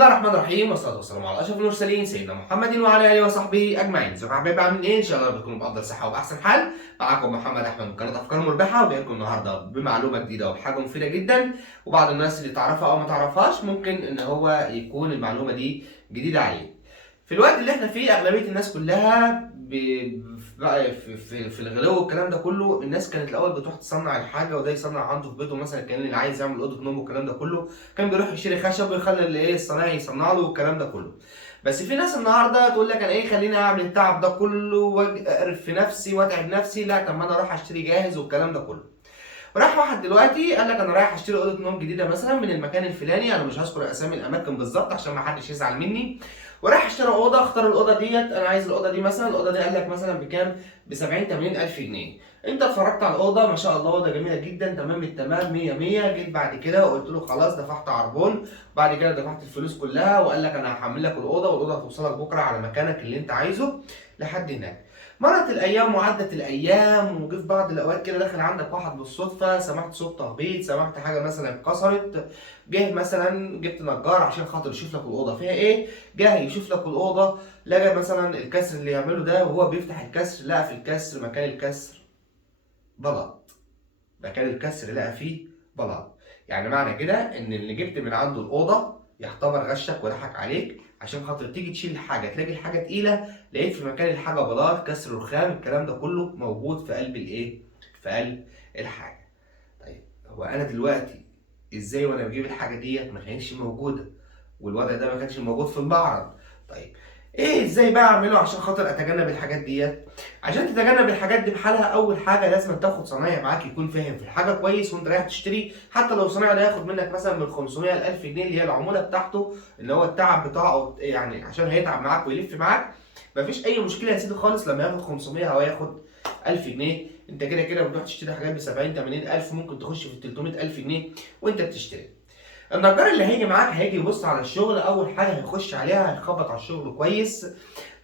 الله الرحمن الرحيم، والصلاه والسلام على اشرف المرسلين سيدنا محمد وعلى اله وصحبه اجمعين. ازيكم يا حبايبي، عاملين ايه؟ ان شاء الله بتكونوا بافضل صحه وباحسن حال. معاكم محمد احمد من قناه افكار مربحه، وجاي لكم النهارده بمعلومه جديده وبحاجه مفيده جدا. وبعض الناس اللي تعرفها او ما تعرفهاش ممكن ان هو يكون المعلومه دي جديده عليه. في الوقت اللي احنا فيه اغلبيه الناس كلها في الغلو والكلام ده كله، الناس كانت الاول بتروح تصنع الحاجه، وده يصنع عنده في بيته مثلا. كان اللي عايز يعمل اوضه نوم والكلام ده كله كان بيروح يشتري خشب ويخلي اللي ايه الصنايعي يصنع له والكلام ده كله. بس في ناس النهارده تقول لك انا ايه، خليني اعمل التعب ده كله واقرف في نفسي واتعب نفسي، لا طب ما انا اروح اشتري جاهز والكلام ده كله. وراح واحد دلوقتي قال لك انا رايح اشتري اوضه نوم جديده مثلا من المكان الفلاني، انا مش هذكر اسامي الاماكن بالظبط عشان ما حدش يزعل مني. وراح اشترى اوضه، اختار الاوضه ديت، انا عايز الاوضه دي مثلا. الاوضه دي قال لك مثلا بكام؟ ب 70 80 الف جنيه. انت اتفرجت على الاوضه، ما شاء الله اوضه جميله جدا، تمام التمام 100 100. جيت بعد كده وقلت له خلاص، دفعت عربون، بعد كده دفعت الفلوس كلها، وقال لك انا هحمل لك الاوضه، والاوضه هتوصلك بكره على مكانك اللي انت عايزه لحد هناك. مرت الايام وعدت الايام، وجه في بعض الاوقات كده دخل عندك واحد بالصدفه، سمعت صوت تخبيط، سمعت حاجه مثلا اتكسرت. جه مثلا جبت نجار عشان خاطر يشوف لك الاوضه فيها ايه. جه يشوف لك الاوضه، لقى مثلا الكسر اللي يعمله ده، وهو بيفتح الكسر لقى في الكسر مكان الكسر بلط. مكان الكسر لقى فيه بلاط. يعني معنى كده ان اللي جبت من عنده الاوضه يعتبر غشك وضحك عليك، عشان خاطر تيجي تشيل الحاجه تلاقي الحاجه تقيله، لقيت في مكان الحاجه بلاط، كسر رخام، الكلام ده كله موجود في قلب الايه؟ في قلب الحاجه. طيب هو انا دلوقتي ازاي وانا بجيب الحاجه ديت ما كانتش موجوده، والوضع ده ما كانش موجود في المعرض؟ طيب ايه ازاي بقى اعمله عشان خاطر اتجنب الحاجات ديت؟ عشان تتجنب الحاجات دي بحالها، اول حاجه لازم تاخد صنايعي معاك يكون فاهم في الحاجه كويس وانت رايح تشتري. حتى لو الصنايعي ده هياخد منك مثلا من 500 ل 1000 جنيه اللي هي العموله بتاعته، اللي هو التعب بتاعه، يعني عشان هيتعب معاك ويلف معاك. مفيش اي مشكله يا سيدي خالص لما ياخد 500 او ياخد 1000 جنيه. انت كده كده بتروح تشتري حاجات ب 70 80 الف، ممكن تخش في 300 الف جنيه وانت بتشتري. النجار اللي هيجي معاك هيجي يبص على الشغل، اول حاجه هيخش عليها هيخبط على الشغل كويس،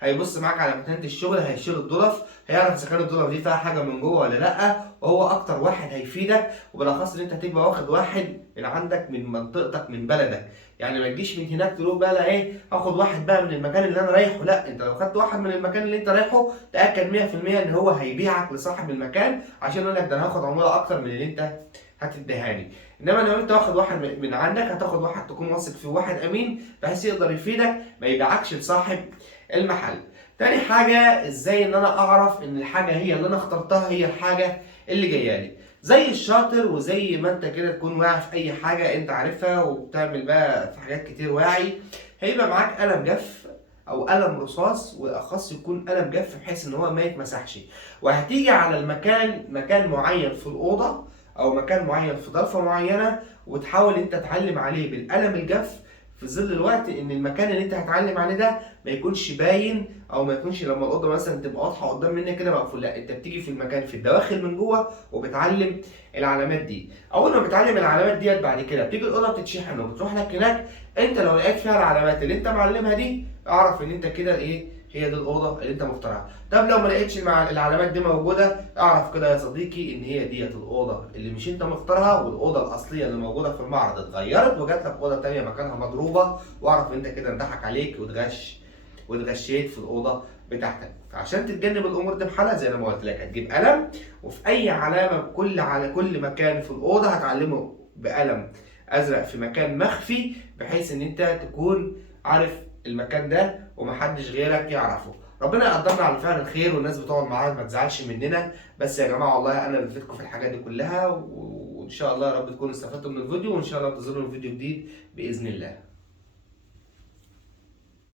هيبص معاك على مكانة الشغل، هيشيل الضلف، هيعرف اذا كان الضلف دي فيها حاجه من جوه ولا لا، وهو اكتر واحد هيفيدك. وبالاخص ان انت هتبقى واخد واحد من عندك من منطقتك من بلدك. يعني ما تجيش من هناك تقول بقى لا ايه هاخد واحد بقى من المكان اللي انا رايحه، لا انت لو خدت واحد من المكان اللي انت رايحه تاكد 100% ان هو هيبيعك لصاحب المكان، عشان يقول لك ده انا هاخد عموله اكتر من اللي انت هتديهاني. انما لو انت واخد واحد من عندك هتاخد واحد تكون واثق فيه، واحد امين بحيث يقدر يفيدك، ما يبيعكش لصاحب المحل. تاني حاجة، ازاي ان انا اعرف ان الحاجة هي اللي انا اخترتها هي الحاجة اللي جاية لي؟ زي الشاطر وزي ما انت كده تكون واعي في اي حاجة انت عارفها وبتعمل بقى في حاجات كتير واعي، هيبقى معاك قلم جاف او قلم رصاص، والاخص يكون قلم جاف بحيث ان هو ما يتمسحش. وهتيجي على المكان، مكان معين في الاوضة او مكان معين في ضلفة معينة، وتحاول انت تعلم عليه بالقلم الجاف في ظل الوقت ان المكان اللي انت هتعلم عليه ده ما يكونش باين، او ما يكونش لما الاوضه مثلا تبقى واضحه قدام منك كده مقفول، لا انت بتيجي في المكان في الدواخل من جوه وبتعلم العلامات دي. اول ما بتعلم العلامات ديت بعد كده بتيجي الاوضه بتتشحن وبتروح لك هناك. انت لو لقيت فيها العلامات اللي انت معلمها دي، اعرف ان انت كده ايه، هي دي الاوضه اللي انت مختارها. طب لو ما لقيتش العلامات دي موجوده، اعرف كده يا صديقي ان هي ديت الاوضه اللي مش انت مختارها، والاوضه الاصليه اللي موجوده في المعرض اتغيرت وجات لك اوضه تانيه مكانها مضروبه. واعرف ان انت كده انضحك عليك واتغشيت في الاوضه بتاعتك. فعشان تتجنب الامور دي بحالها، زي ما قلت لك، هتجيب قلم، وفي اي علامه على كل مكان في الاوضه هتعلمه بقلم ازرق في مكان مخفي، بحيث ان انت تكون عارف المكان ده ومحدش غيرك يعرفه. ربنا يقدرنا على فعل الخير، والناس بتقعد معانا ما تزعلش مننا. بس يا جماعه والله انا بفيدكم في الحاجات دي كلها، وان شاء الله يا رب تكونوا استفدتوا من الفيديو، وان شاء الله انتظروا فيديو جديد باذن الله.